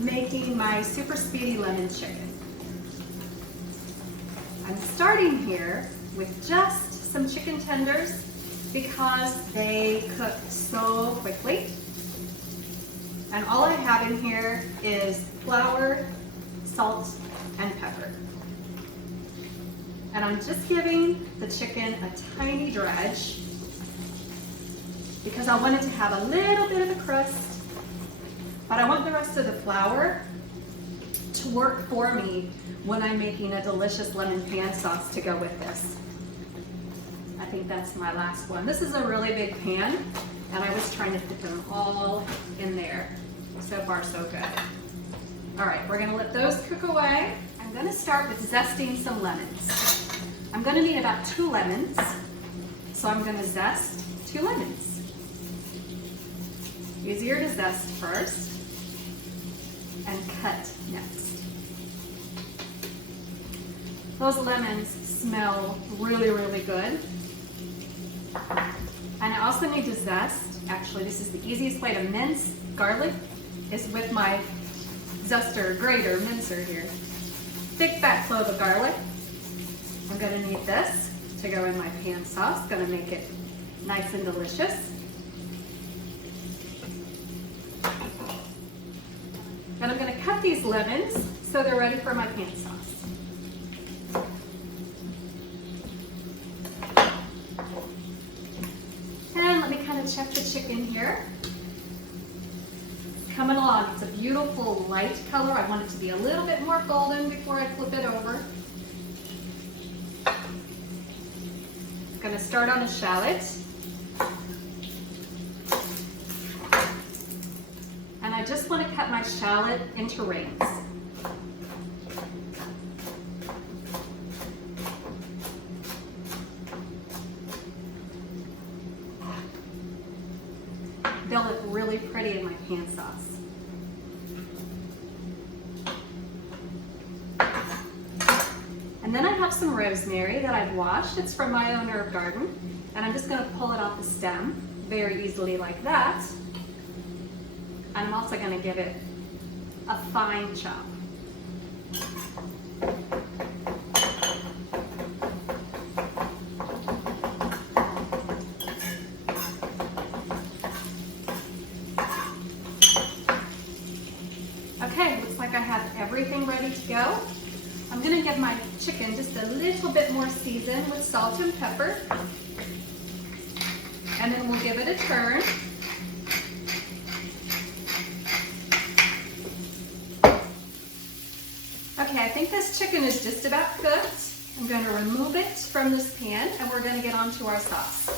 making my super speedy lemon chicken. I'm starting here with just some chicken tenders because they cook so quickly. And all I have in here is flour, salt, and pepper. And I'm just giving the chicken a tiny dredge because I want it to have a little bit of a crust, but I want the rest of the flour to work for me when I'm making a delicious lemon pan sauce to go with this. I think that's my last one. This is a really big pan, and I was trying to fit them all in there. So far, so good. All right, we're gonna let those cook away. I'm gonna start with zesting some lemons. I'm gonna need about 2 lemons, so I'm gonna zest 2 lemons. Easier to zest first and cut next. Those lemons smell really, really good. And I also need to zest, actually this is the easiest way to mince garlic, is with my zester, grater, mincer here. Big fat clove of garlic. I'm gonna need this to go in my pan sauce, gonna make it nice and delicious. And I'm gonna cut these lemons so they're ready for my pan sauce. And let me kind of check the chicken here. Coming along, it's a beautiful light color. I want it to be a little bit more golden before I flip it over. I'm gonna start on a shallot. And I just want to cut my shallot into rings. They'll look really pretty in my pan sauce. And then I have some rosemary that I've washed. It's from my own herb garden. And I'm just going to pull it off the stem very easily like that. And I'm also going to give it a fine chop. Okay, looks like I have everything ready to go. I'm going to give my chicken just a little bit more season with salt and pepper. And then we'll give it a turn. Okay, I think this chicken is just about cooked. I'm going to remove it from this pan and we're going to get onto our sauce.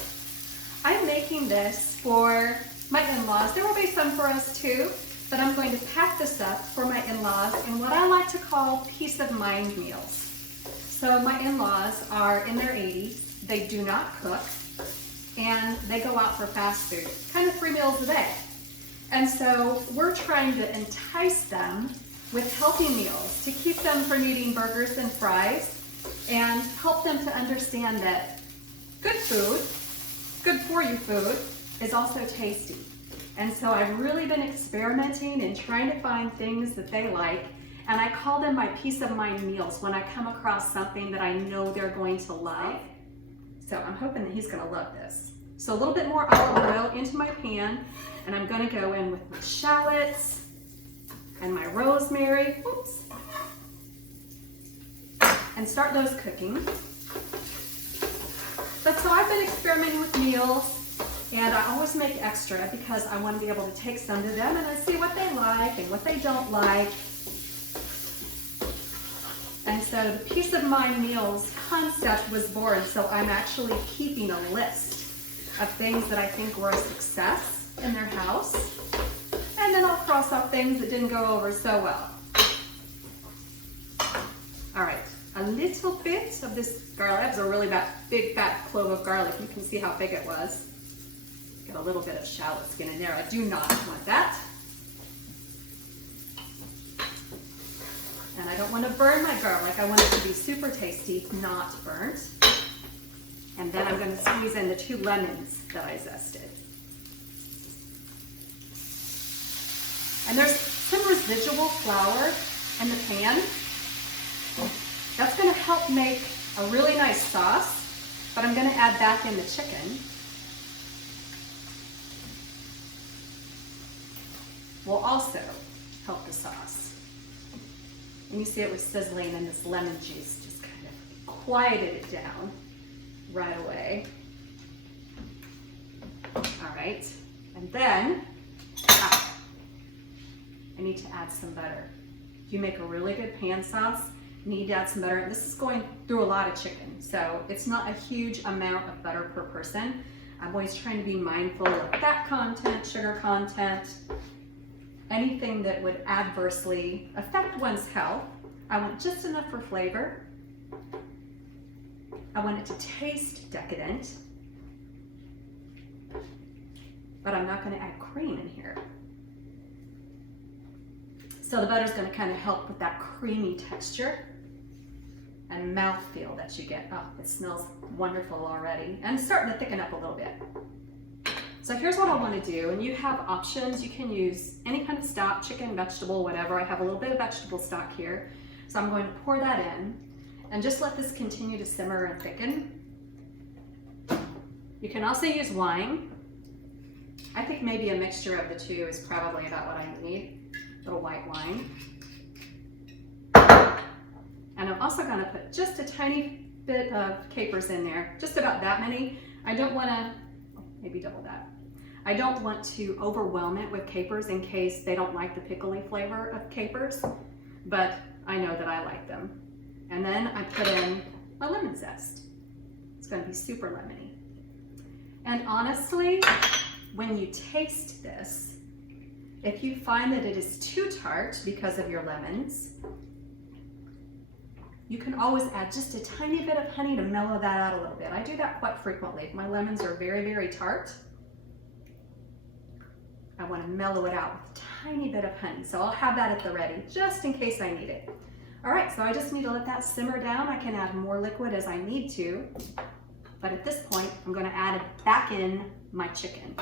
I'm making this for my in-laws. There will be some for us too, but I'm going to pack this up for my in-laws in what I like to call peace of mind meals. So my in-laws are in their 80s. They do not cook and they go out for fast food, kind of 3 meals a day. And so we're trying to entice them with healthy meals to keep them from eating burgers and fries and help them to understand that good food, good for you food, is also tasty. And so I've really been experimenting and trying to find things that they like, and I call them my peace of mind meals when I come across something that I know they're going to love. So I'm hoping that he's gonna love this. So a little bit more olive oil into my pan, and I'm gonna go in with my shallots, and my rosemary, oops, and start those cooking. But so I've been experimenting with meals, and I always make extra because I want to be able to take some to them and then see what they like and what they don't like. And so the Peace of Mind Meals concept was born, so I'm actually keeping a list of things that I think were a success in their house. And then I'll cross off things that didn't go over so well. All right, a little bit of this garlic. That was a really big fat clove of garlic. You can see how big it was. Get a little bit of shallot skin in there. I do not want that. And I don't want to burn my garlic. I want it to be super tasty, not burnt. And then I'm going to squeeze in the 2 lemons that I zested. And there's some residual flour in the pan. That's going to help make a really nice sauce, but I'm going to add back in the chicken. Will also help the sauce. And you see it was sizzling, and this lemon juice just kind of quieted it down right away. All right, and then I need to add some butter. If you make a really good pan sauce, you need to add some butter. This is going through a lot of chicken, so it's not a huge amount of butter per person. I'm always trying to be mindful of fat content, sugar content, anything that would adversely affect one's health. I want just enough for flavor. I want it to taste decadent, but I'm not going to add cream in here. So the butter is going to kind of help with that creamy texture and mouthfeel that you get. Oh, it smells wonderful already, and it's starting to thicken up a little bit. So here's what I want to do, and you have options. You can use any kind of stock, chicken, vegetable, whatever. I have a little bit of vegetable stock here, so I'm going to pour that in and just let this continue to simmer and thicken. You can also use wine. I think maybe a mixture of the two is probably about what I need. A little white wine. And I'm also going to put just a tiny bit of capers in there, just about that many. I don't want to, maybe double that. I don't want to overwhelm it with capers in case they don't like the pickly flavor of capers, but I know that I like them. And then I put in my lemon zest. It's going to be super lemony. And honestly, when you taste this, if you find that it is too tart because of your lemons, you can always add just a tiny bit of honey to mellow that out a little bit. I do that quite frequently. If my lemons are very, very tart, I want to mellow it out with a tiny bit of honey. So I'll have that at the ready, just in case I need it. All right, so I just need to let that simmer down. I can add more liquid as I need to, but at this point, I'm going to add back in my chicken.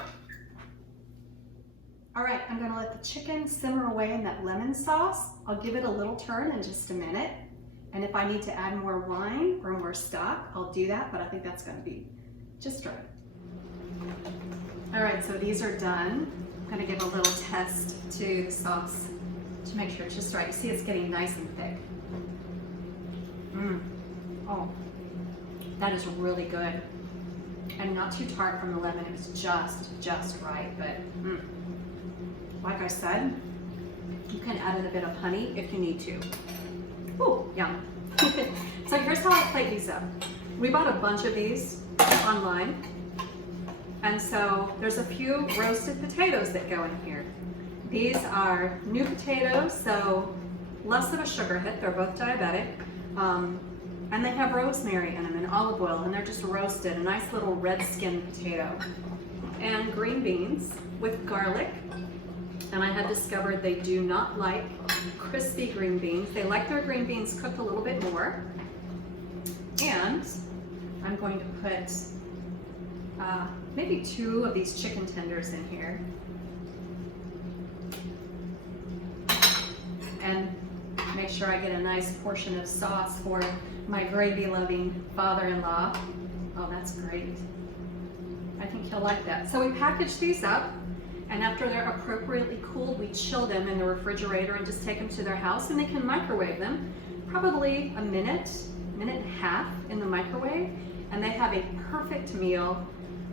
All right, I'm going to let the chicken simmer away in that lemon sauce. I'll give it a little turn in just a minute. And if I need to add more wine or more stock, I'll do that, but I think that's going to be just right. All right, so these are done. I'm going to give a little test to the sauce to make sure it's just right. You see it's getting nice and thick. Oh, that is really good. And not too tart from the lemon. It was just right, but like I said, you can add in a bit of honey if you need to. Ooh, yum. So here's how I plate these up. We bought a bunch of these online. And so there's a few roasted potatoes that go in here. These are new potatoes, so less of a sugar hit. They're both diabetic. And they have rosemary in them and olive oil, and they're just roasted, a nice little red skin potato. And green beans with garlic. And I had discovered they do not like crispy green beans. They like their green beans cooked a little bit more. And I'm going to put maybe 2 of these chicken tenders in here. And make sure I get a nice portion of sauce for my gravy-loving father-in-law. Oh, that's great. I think he'll like that. So we package these up, and after they're appropriately cooled, we chill them in the refrigerator and just take them to their house, and they can microwave them, probably a minute and a half in the microwave, and they have a perfect meal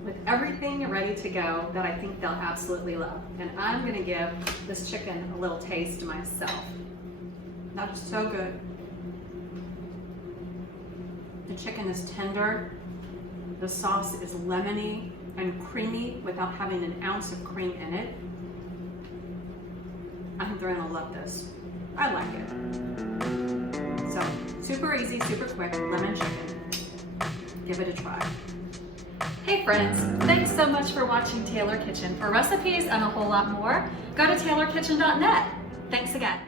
with everything ready to go that I think they'll absolutely love. And I'm gonna give this chicken a little taste myself. That's so good. The chicken is tender. The sauce is lemony and creamy without having an ounce of cream in it. I think they're gonna love this. I like it. So, super easy, super quick, lemon chicken. Give it a try. Hey friends, thanks so much for watching Taylor Kitchen. For recipes and a whole lot more, go to taylorkitchen.net. Thanks again.